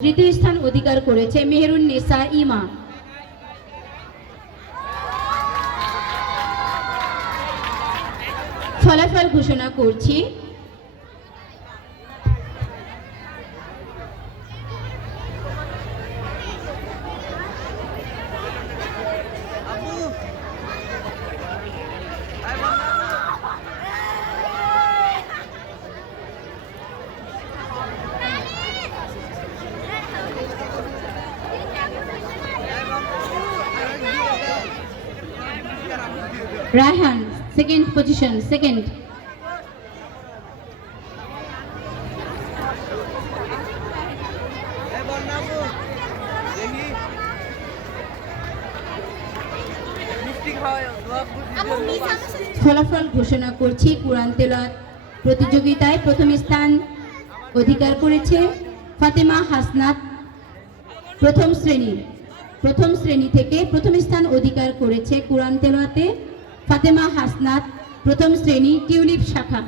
তৃতীয় স্থান অধিকার করেছে মেহরুন নেসা ইমা। ফলাফল ঘোষণা করছি রায়হান সেকেন্ড পজিশন সেকেন্ড মিষ্টি খাওয়ায় ফলাফল ঘোষণা করছি কোরআন তেলাওয়াত প্রতিযোগিতায় প্রথম স্থান অধিকার করেছে ফাতেমা হাসনাত প্রথম শ্রেণি। প্রথম শ্রেণি থেকে প্রথম স্থান অধিকার করেছে কোরআন তেলাতে ফাতেমা হাসনাত প্রথম শ্রেণি টিউলিপ শাখা।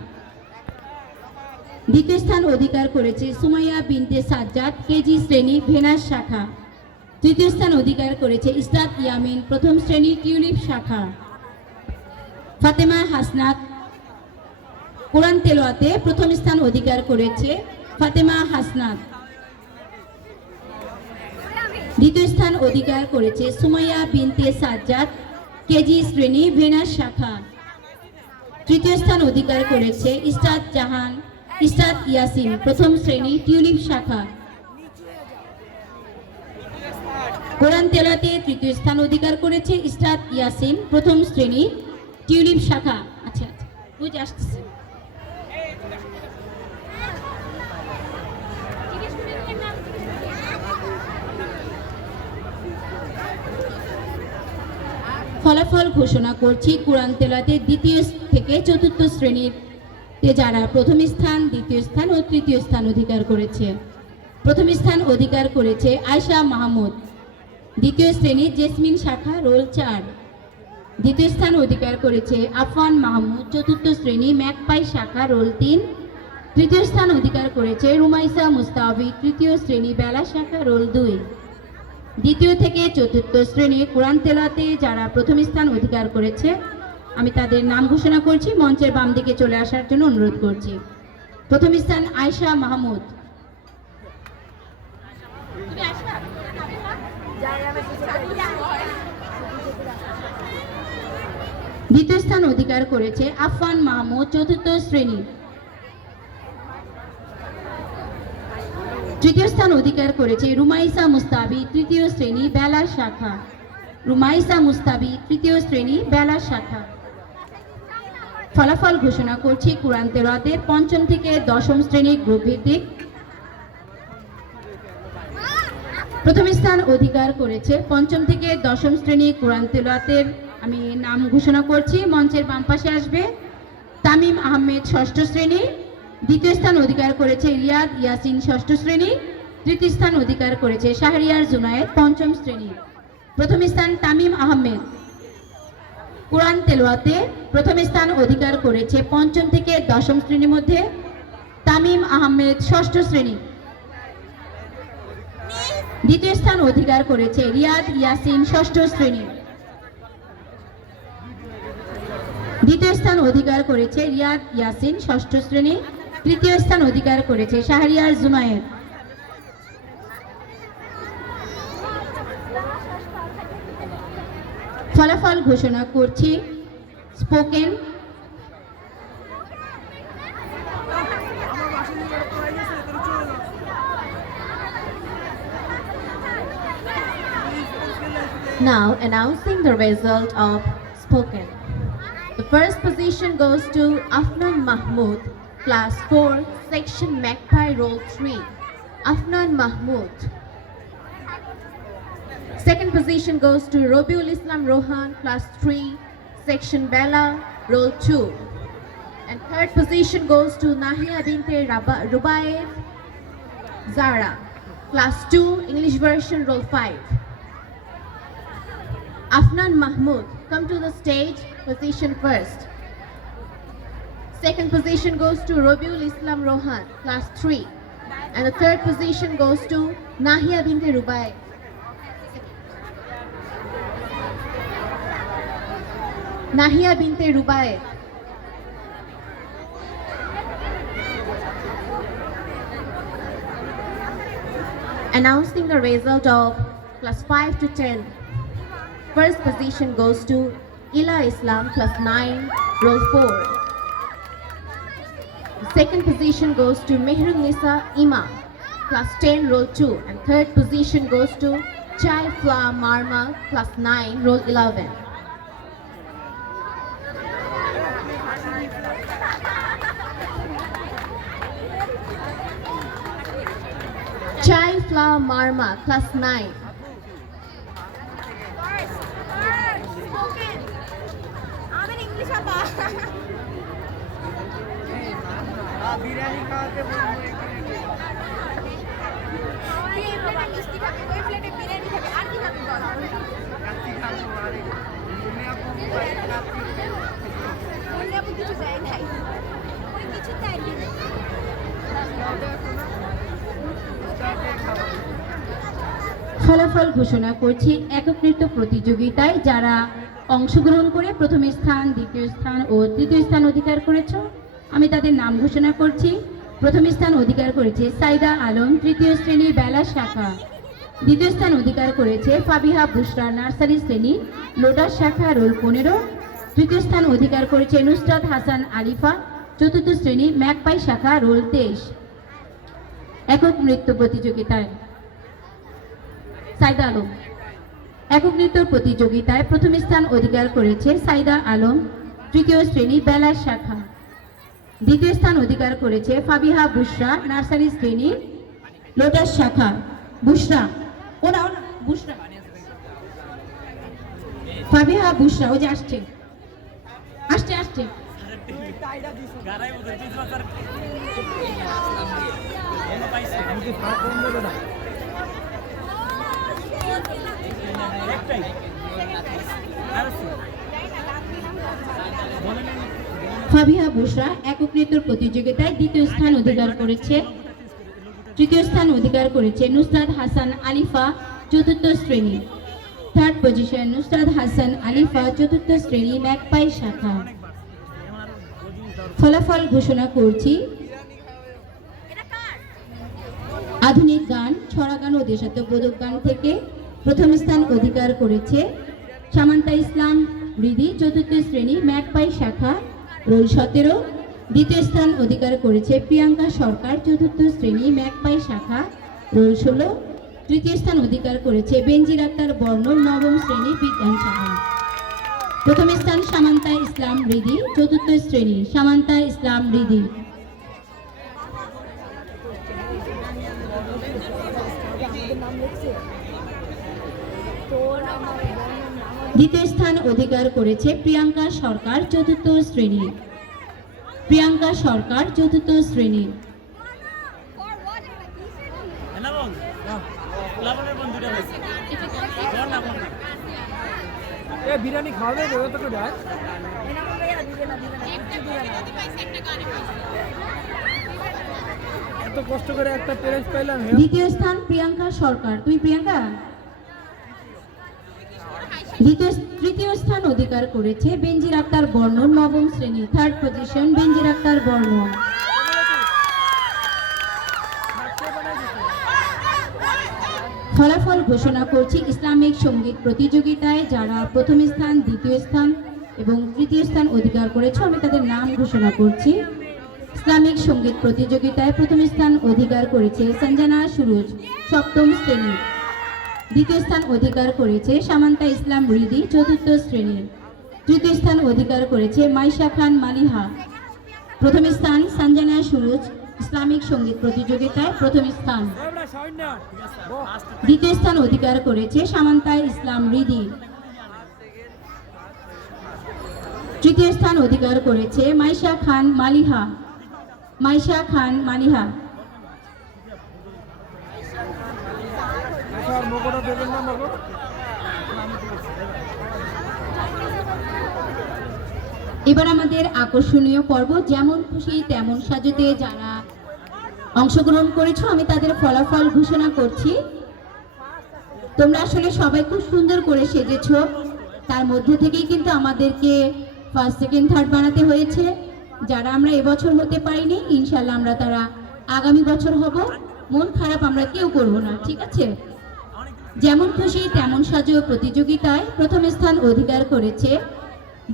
দ্বিতীয় স্থান অধিকার করেছে সুমাইয়া বিনতে সাজ্জাদ, কেজি শ্রেণি, ভেনাস শাখা। তৃতীয় স্থান অধিকার করেছে ইস্তাদ ইয়ামিন, প্রথম শ্রেণি, টিউলিপ শাখা। ফাতেমা হাসনাত, কোরআন তেলোয়াতে প্রথম স্থান অধিকার করেছে ফাতেমা হাসনাত। দ্বিতীয় স্থান অধিকার করেছে সুমাইয়া বিনতে সাজ্জাদ, কেজি শ্রেণি, ভেনাস শাখা। তৃতীয় স্থান অধিকার করেছে ইস্তাদ জাহান। ইস্তাদ ইয়াসিন, প্রথম শ্রেণি, টিউলিপ শাখা। কোরআন তেলাতে তৃতীয় স্থান অধিকার করেছে ইস্তাদ ইয়াসিন, প্রথম শ্রেণি, টিউলিপ শাখা। আচ্ছা আচ্ছা বুঝে আসতেছে। ফলাফল ঘোষণা করছি কোরআন তেলাতে দ্বিতীয় থেকে চতুর্থ শ্রেণির যারা প্রথম স্থান, দ্বিতীয় স্থান ও তৃতীয় স্থান অধিকার করেছে। প্রথম স্থান অধিকার করেছে আয়শা মাহমুদ। দ্বিতীয় শ্রেণি জেসমিন শাখা, রোল চার। দ্বিতীয় স্থান অধিকার করেছে আফান মাহমুদ। চতুর্থ শ্রেণি ম্যাকপাই শাখা, রোল তিন। তৃতীয় স্থান অধিকার করেছে রুমাইসা মুস্তাবি তৃতীয় শ্রেণি বেলা শাখা, রোল দুই। দ্বিতীয় থেকে চতুর্থ শ্রেণি কোরআন তেলাতে যারা প্রথম স্থান অধিকার করেছে আমি তাদের নাম ঘোষণা করছি, মঞ্চের বাম দিকে চলে আসার জন্য অনুরোধ করছি। প্রথম স্থান আয়শা মাহমুদ। দ্বিতীয় স্থান অধিকার করেছে আফান মাহমুদ, চতুর্থ শ্রেণি। তৃতীয় স্থান অধিকার করেছে রুমাইসা মুস্তাবি, তৃতীয় শ্রেণি বেলার শাখা। রুমাইসা মুস্তাবি, তৃতীয় শ্রেণি বেলার শাখা। ফলাফল ঘোষণা করছি কোরআন তেরাতের পঞ্চম থেকে দশম শ্রেণি গ্রুপ ভিত্তিক। প্রথম স্থান অধিকার করেছে পঞ্চম থেকে দশম শ্রেণি কোরআন তেলাতের আমি নাম ঘোষণা করছি, মঞ্চের বাম পাশে আসবে তামিম আহমেদ ষষ্ঠ শ্রেণি। দ্বিতীয় স্থান অধিকার করেছে রিয়াদ ইয়াসিন ষষ্ঠ শ্রেণি। তৃতীয় স্থান অধিকার করেছে শাহরিয়ার জুনায়েদ পঞ্চম শ্রেণি। প্রথম স্থান তামিম আহমেদ। কোরআন তেলোয়াতে প্রথম স্থান অধিকার করেছে পঞ্চম থেকে দশম শ্রেণির মধ্যে তামিম আহমেদ ষষ্ঠ শ্রেণি। দ্বিতীয় স্থান অধিকার করেছে রিয়াদ ইয়াসিন ষষ্ঠ শ্রেণি। দ্বিতীয় স্থান অধিকার করেছে রিয়াদ ইয়াসিন ষষ্ঠ শ্রেণি। তৃতীয় স্থান অধিকার করেছে শাহরিয়ার জুমায়ের। ফলাফল ঘোষণা করছি spoken Now announcing the result of spoken. The first position goes to Afnan Mahmood, class 4, section Magpie roll 3. Afnan Mahmood. Second position goes to Robiul Islam Rohan, class 3, section Bella, roll 2. And third position goes to Nahia Binte Rubaev Zara, class 2, English version, roll 5. Afnan Mahmood, come to the stage, position first. Second position goes to Robiul Islam Rohan, class 3. And the third position goes to Nahia Binte Rubai. Nahia Binte Rubai. Announcing the result of class 5 to 10. First position goes to Ila Islam plus 9, roll 4. Second position goes to Mehrun Nisa Ima, plus 10, roll 2. And third position goes to Chai Fla Marma, plus 9, roll 11. Chai Fla Marma, class 9. আমাদের English আপা বিরিয়ানি খাওয়াতে বলব মিষ্টি খাবে ওই প্লেটে বিরিয়ানি খাবে আর কি খাবে বল কাচ্চি খাব আরে মনে আপু মনে আপু কিছু দেয় নাই ওই কিছু দেয় ফলাফল ঘোষণা করছি একক নৃত্য প্রতিযোগিতায়, যারা অংশগ্রহণ করে প্রথম স্থান, দ্বিতীয় স্থান ও তৃতীয় স্থান অধিকার করেছ। আমি তাদের নাম ঘোষণা করছি। প্রথম স্থান অধিকার করেছে সাইদা আলম, তৃতীয় শ্রেণি বেলা শাখা। দ্বিতীয় স্থান অধিকার করেছে ফাবিহা বুশরা নার্সারি শ্রেণি লোটাস শাখা রোল পনেরো। তৃতীয় স্থান অধিকার করেছে নুসরাত হাসান আলিফা, চতুর্থ শ্রেণি ম্যাকপাই শাখা রোল তেইশ। একক নৃত্য প্রতিযোগিতায় সাইদা আলম। একক নৃত্য প্রতিযোগিতায় প্রথম স্থান অধিকার করেছে সাইদা আলম, তৃতীয় শ্রেণি বেলার শাখা। দ্বিতীয় স্থান অধিকার করেছে ফাবিহা বুশরা, নার্সারি শ্রেণি লোটাস শাখা। বুশরা ওরা বুশরা। ফাবিহা বুশরা ও যে আসছে। আসছে আসছে। ফাবিহা বুশরা একক নৃত্য প্রতিযোগিতায় দ্বিতীয় স্থান অধিকার করেছে। তৃতীয় স্থান অধিকার করেছে নুসরাত হাসান আলিফা, চতুর্থ শ্রেণি। থার্ড পজিশন নুসরাত হাসান আলিফা, চতুর্থ শ্রেণি, ম্যাকপাই শাখা। ফলাফল ঘোষণা করছি। আধুনিক গান, ছড়া গান ও দেশাত্মবোধক গান থেকে প্রথম স্থান অধিকার করেছে সামান্তা ইসলাম রিদি চতুর্থ শ্রেণি, ম্যাকপাই শাখা, রোল সতেরো। দ্বিতীয় স্থান অধিকার করেছে প্রিয়াঙ্কা সরকার, চতুর্থ শ্রেণি, ম্যাকপাই শাখা, রোল ষোলো। তৃতীয় স্থান অধিকার করেছে বেনজির আক্তার বর্ণ, নবম শ্রেণি, বিজ্ঞান শাখা। প্রথম স্থান সামান্তা ইসলাম, হৃদি, চতুর্থ শ্রেণি, সামান্তা ইসলাম, হৃদি। দ্বিতীয় স্থান অধিকার করেছে প্রিয়াঙ্কা সরকার চতুর্থ শ্রেণি। প্রিয়াঙ্কা সরকার চতুর্থ শ্রেণি। বিরিয়ানি খাওয়াবে তো এত কষ্ট করে একটা প্রাইজ পাইলাম দ্বিতীয় স্থান প্রিয়াঙ্কা সরকার। তুমি প্রিয়াঙ্কা? তৃতীয় স্থান অধিকার করেছে বেনজির আক্তার বর্ণ, নবম শ্রেণি থার্ড পজিশন বেনজির আক্তার বর্ণ। ফলাফল ঘোষণা করছি ইসলামিক সংগীত প্রতিযোগিতায়, যারা প্রথম স্থান, দ্বিতীয় স্থান এবং তৃতীয় স্থান অধিকার করেছে। আমি তাদের নাম ঘোষণা করছি। ইসলামিক সংগীত প্রতিযোগিতায় প্রথম স্থান অধিকার করেছে সঞ্জনা সুরুজ, সপ্তম শ্রেণি। দ্বিতীয় স্থান অধিকার করেছে সামান্তা ইসলাম রিদি চতুর্থ শ্রেণির। তৃতীয় স্থান অধিকার করেছে মাইশা খান মালিহা। প্রথম স্থান সঞ্জনা সুরুজ, ইসলামিক সংগীত প্রতিযোগিতায় প্রথম স্থান। দ্বিতীয় স্থান অধিকার করেছে সামান্তা ইসলাম রিদি। তৃতীয় স্থান অধিকার করেছে মাইশা খান মালিহা। মাইশা খান মালিহা। মগটা দেবেন না এবার আমাদের আকর্ষণীয় পর্ব, যেমন খুশি তেমন সাজতে যারা অংশগ্রহণ করেছ, আমি তাদের ফলাফল ঘোষণা করছি। তোমরা আসলে সবাই খুব সুন্দর করে সেজেছ। তার মধ্যে থেকেই কিন্তু আমাদেরকে ফার্স্ট সেকেন্ড থার্ড বানাতে হয়েছে। যারা আমরা এবছর হতে পারিনি ইনশাল্লাহ আমরা তারা আগামী বছর হব। মন খারাপ আমরা কেউ করব না, ঠিক আছে? যেমন খুশি তেমন সাজো প্রতিযোগিতায় প্রথম স্থান অধিকার করেছে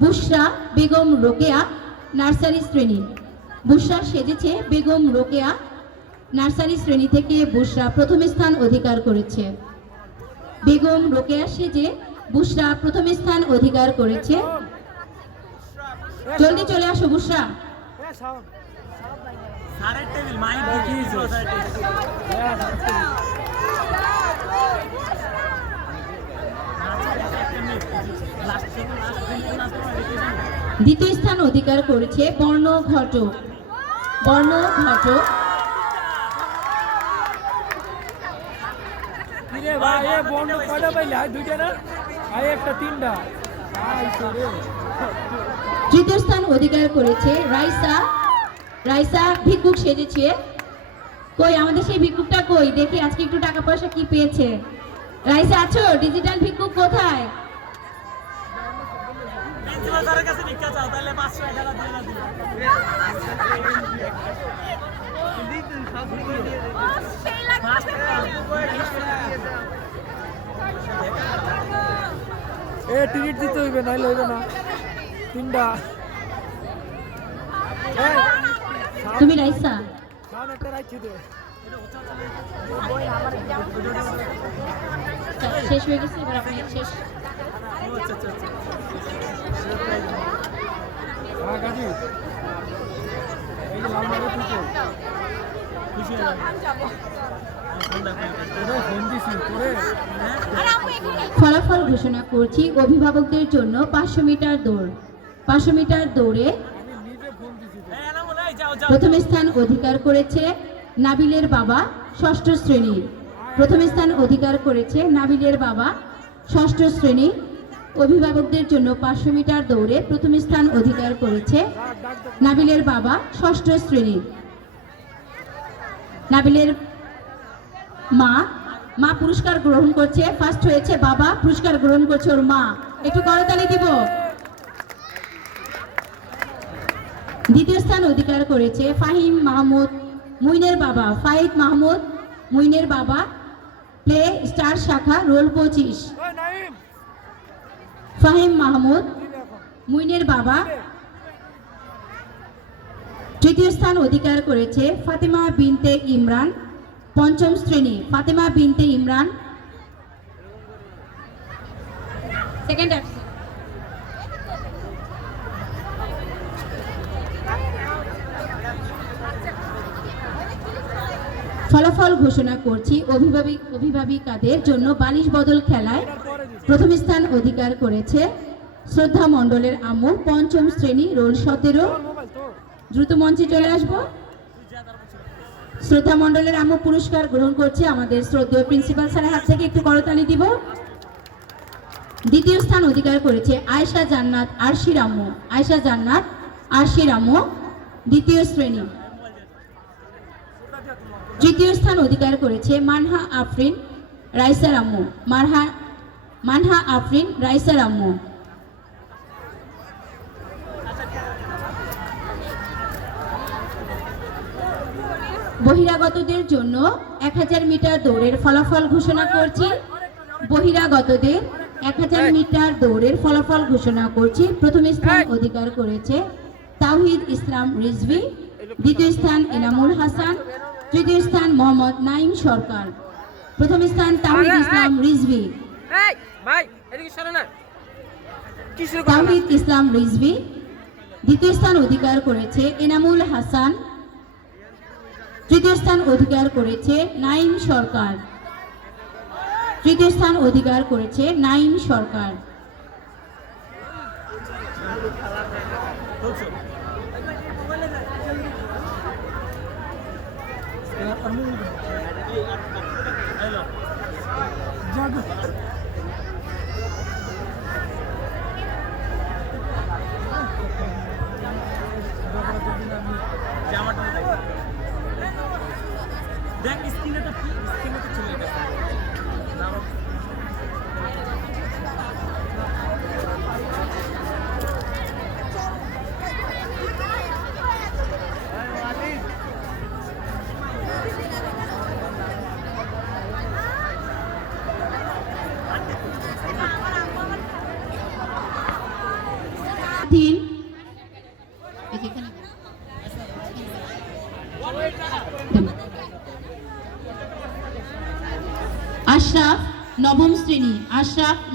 বুশরা বেগম রোকেয়া নার্সারি শ্রেণি। বুশরা সেজেছে বেগম রোকেয়া নার্সারি শ্রেণি থেকে বুশরা প্রথম স্থান অধিকার করেছে। বেগম রোকেয়া সেজে বুশরা প্রথম স্থান অধিকার করেছে। জলদি চলে আসো বুশরা টেবিল মাইক দ্বিতীয় স্থান অধিকার করেছে বর্ণ ঘটক। বর্ণ ঘটক। তৃতীয় স্থান অধিকার করেছে রাইসা। রাইসা ভিক্ষুক সেজেছে। কই আমাদের সেই ভিক্ষুকটা কই? দেখি আজকে একটু টাকা পয়সা কি পেয়েছে। রাইসা আছো? ডিজিটাল ভিক্ষুক কোথায়? প্রিন্সিপাল স্যারের কাছে ভিক্ষা চাও তাহলে পাঁচশো এক হাজার দিয়ে দিবে। এ টিকিট দিতে হইবে নাইলে হইবে না। তিনটা। তুমি রাইসা? একটা রাখছি দে শেষ হয়ে গেছে এবার আপনার শেষ। ফলাফল ঘোষণা করছি অভিভাবকদের জন্য পাঁচশো মিটার দৌড়। পাঁচশো মিটার দৌড়ে প্রথম স্থান অধিকার করেছে নাবিলের বাবা ষষ্ঠ শ্রেণি। প্রথম স্থান অধিকার করেছে নাবিলের বাবা ষষ্ঠ শ্রেণি অভিভাবকদের জন্য পাঁচশো মিটার দৌড়ে প্রথম স্থান অধিকার করেছে নাবিলের বাবা ষষ্ঠ শ্রেণি। নাবিলের মা মা পুরস্কার গ্রহণ করছে ফার্স্ট হয়েছে বাবা, পুরস্কার গ্রহণ করছে ওর মা। একটু করতালি দিব। দ্বিতীয় স্থান অধিকার করেছে ফাহিম মাহমুদ মুইনের বাবা, ফাহিদ মাহমুদ মুইনের বাবা, প্লে স্টার শাখা রোল পঁচিশ। ফাহিম মাহমুদ মুইনের বাবা। তৃতীয় স্থান অধিকার করেছে ফাতেমা বিনতে ইমরান। পঞ্চম শ্রেণি ফাতেমা বিনতে ইমরান। সেকেন্ড ফলাফল ঘোষণা করছি অভিভাবক অভিভাবিকাদের জন্য বালিশ বদল খেলায় প্রথম স্থান অধিকার করেছে শ্রদ্ধা মণ্ডলের আম্মু পঞ্চম শ্রেণি রোল সতেরো। দ্রুত মঞ্চে চলে আসব। শ্রদ্ধা মণ্ডলের আম্মু পুরস্কার গ্রহণ করছে আমাদের শ্রদ্ধেয় প্রিন্সিপাল স্যারের হাত থেকে একটু করতালি দিব। দ্বিতীয় স্থান অধিকার করেছে আয়শা জান্নাত আরশির আম্মু। আয়শা জান্নাত আরশির আম্মু, দ্বিতীয় শ্রেণি। তৃতীয় স্থান অধিকার করেছে মানহা আফরিন, রাইসার আম্মু। মানহা মানহা আফরিন রাইসার আম্মু। বহিরাগতদের জন্য এক হাজার মিটার দৌড়ের ফলাফল ঘোষণা করছি। বহিরাগতদের এক হাজার মিটার দৌড়ের ফলাফল ঘোষণা করছি। প্রথম স্থান অধিকার করেছে তাহিদ ইসলাম রিজভি। দ্বিতীয় স্থান এনামুল হাসান। তৃতীয় স্থান মোহাম্মদ নাইম সরকার। প্রথম স্থান তাহিদ ইসলাম রিজভি। ভাই এদিকে সরে না। কিসের ইসলাম রিজভি দ্বিতীয় স্থান অধিকার করেছে এনামুল হাসান তৃতীয় স্থান অধিকার করেছে নাইম সরকার তৃতীয় স্থান অধিকার করেছে নাইম সরকার। বলছো da esquina da pia.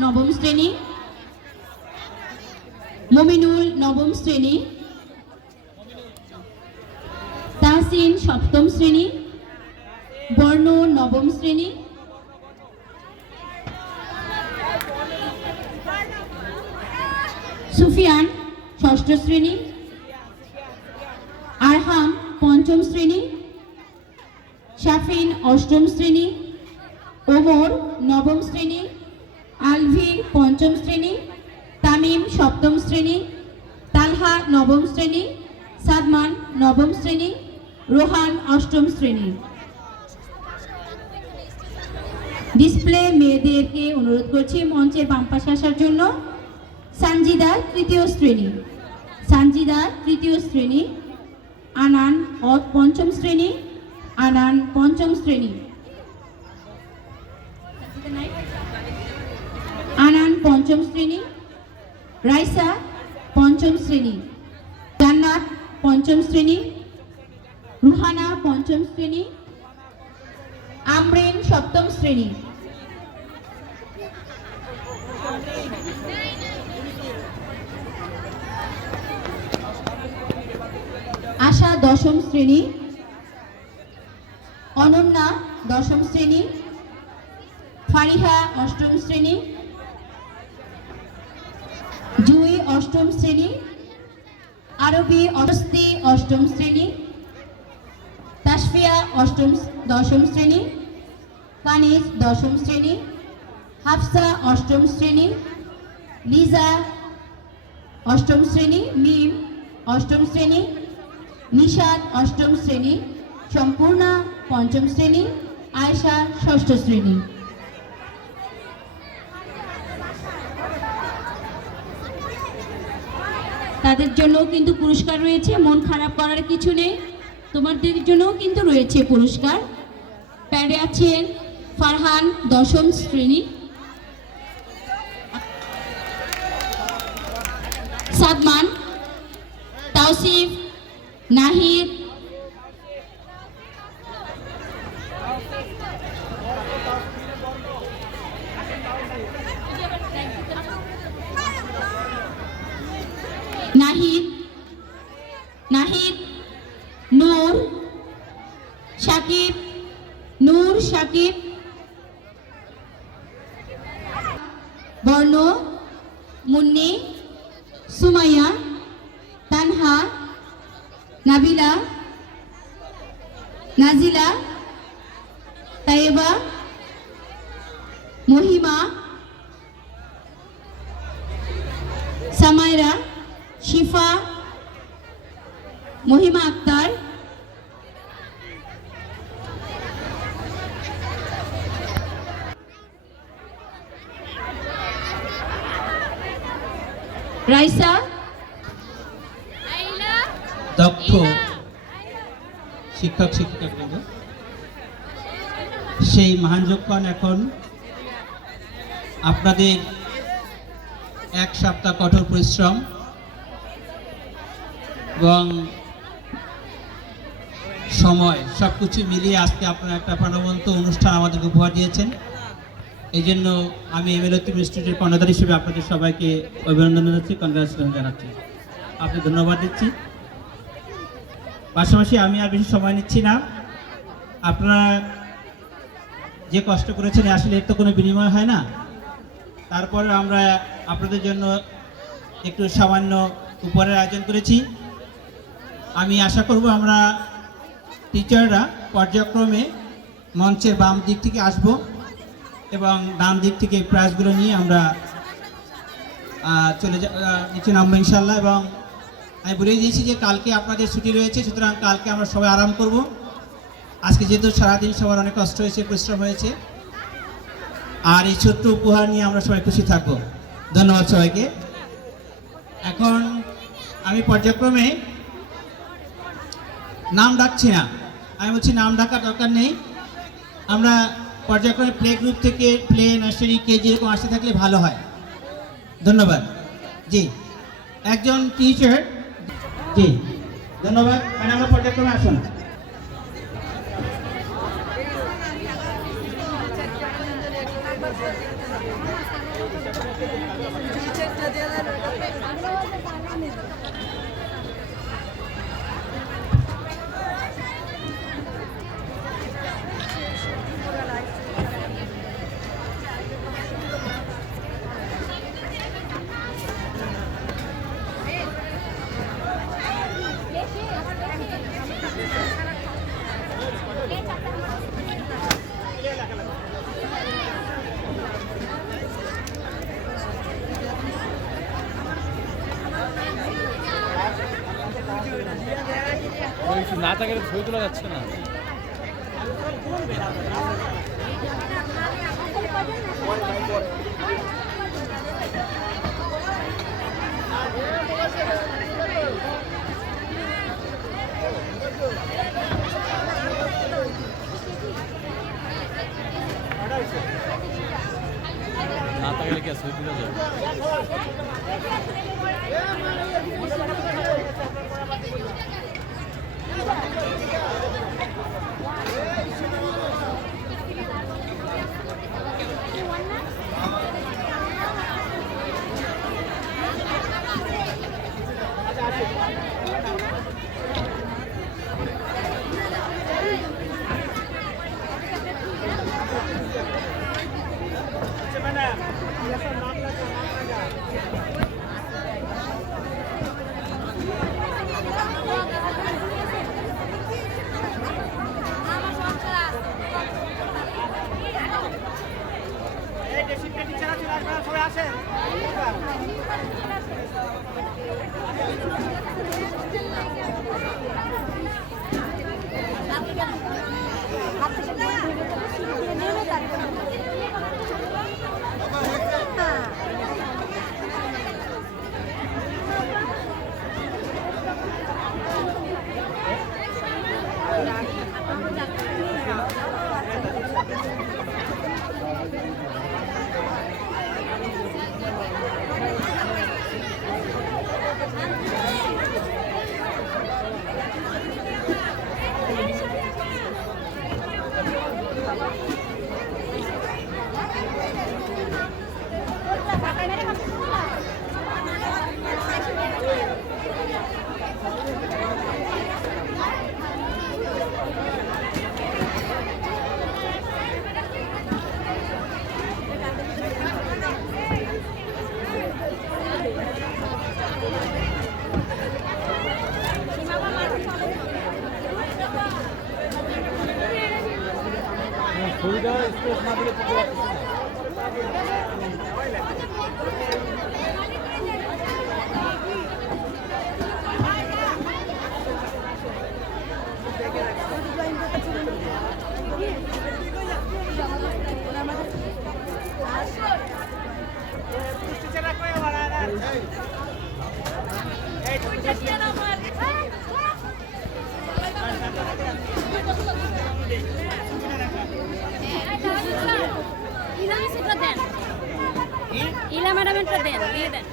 নবম শ্রেণি। মমিনুল নবম শ্রেণি। তাহসিন সপ্তম শ্রেণি। বর্ণ নবম শ্রেণি। সুফিয়ান ষষ্ঠ শ্রেণি। আরহাম পঞ্চম শ্রেণি। শাফিন অষ্টম শ্রেণি। ওমর নবম শ্রেণি। আলভি পঞ্চম শ্রেণি, তামিম সপ্তম শ্রেণি, তালহা নবম শ্রেণি, সাদমান নবম শ্রেণি, রোহান অষ্টম শ্রেণি। ডিসপ্লে মেয়েদেরকে অনুরোধ করছি মঞ্চের বাম পাশে আসার জন্য। সানজিদা তৃতীয় শ্রেণি। সানজিদা তৃতীয় শ্রেণি। আনান পঞ্চম শ্রেণি। আনান পঞ্চম শ্রেণি। পঞ্চম শ্রেণি, রাইসা পঞ্চম শ্রেণি, জান্নাত পঞ্চম শ্রেণি, রুহানা পঞ্চম শ্রেণি, আমরিন সপ্তম শ্রেণি। আশা দশম শ্রেণি, অনন্যা দশম শ্রেণি, ফারিহা অষ্টম শ্রেণি অষ্টম শ্রেণি, আরবি অস্তি অষ্টম শ্রেণি, তাসফিয়া অষ্টম দশম শ্রেণি, কানিজ দশম শ্রেণি, হাফসা অষ্টম শ্রেণি, লিজা অষ্টম শ্রেণি, মিম অষ্টম শ্রেণি নিশাদ অষ্টম শ্রেণি, সম্পূর্ণা পঞ্চম শ্রেণি, আয়শা ষষ্ঠ শ্রেণি। তাদের জন্যও কিন্তু পুরস্কার রয়েছে, মন খারাপ করার কিছু নেই। তোমাদের জন্যও কিন্তু রয়েছে পুরস্কার। প্যাডে আছেন ফারহান দশম শ্রেণি। সাদমান, তাওসিফ, নাহিদ নাহিদ নূর সাকিব নূর সাকিব। রাইসা দক্ষ শিক্ষক শিক্ষিকাবৃন্দ। সেই মহান যক্ষণ এখন আপনাদের এক সপ্তাহ কঠোর পরিশ্রম এবং সময় সব কিছু মিলিয়ে আজকে আপনারা একটা প্রাণবন্ত অনুষ্ঠান আমাদেরকে উপহার দিয়েছেন। এই জন্য আমি এম এমএলএ ইনস্টিটিউটের কর্ণধার হিসেবে আপনাদের সবাইকে অভিনন্দন জানাচ্ছি কনগ্রাচুলেশন জানাচ্ছি। আপনি ধন্যবাদ দিচ্ছি। পাশাপাশি আমি আর বেশি সময় নিচ্ছি না। আপনারা যে কষ্ট করেছেন, আসলে এর তো কোনো বিনিময় হয় না। তারপরে আমরা আপনাদের জন্য একটু সামান্য উপহারের আয়োজন করেছি। আমি আশা করব আমরা টিচাররা পর্যায়ক্রমে মঞ্চের বাম দিক থেকে আসব। এবং ডান দিক থেকে প্রাইজগুলো নিয়ে আমরা চলে যা নিচে নামবো ইনশাল্লাহ এবং আমি বলে দিয়েছি যে কালকে আপনাদের ছুটি রয়েছে, সুতরাং কালকে আমরা সবাই আরাম করব। আজকে যেহেতু সারাদিন সবার অনেক কষ্ট হয়েছে, পরিশ্রম হয়েছে, আর এই ছোট্ট উপহার নিয়ে আমরা সবাই খুশি থাকব। ধন্যবাদ সবাইকে। এখন আমি পর্যায়ক্রমে নাম ডাকছি না। আমি বলছি নাম ডাকার দরকার নেই। আমরা পর্যায়ক্রমে প্লে গ্রুপ থেকে প্লে নার্সারি কেজি এরকম আসতে থাকলে ভালো হয়। ধন্যবাদ। জি। একজন টিচার জি। ধন্যবাদ। ম্যাডাম আমরা পর্যায়ক্রমে আসুন। না থাকলে ছবি তোলা যাচ্ছে না। না থাকলে কি সুই আর যাবে তোলা যাবে ছবিটা স্পেস না দিলে তুলতে পারতেছি না ইলা ম্যাডামেরটা দেন দিয়ে দেন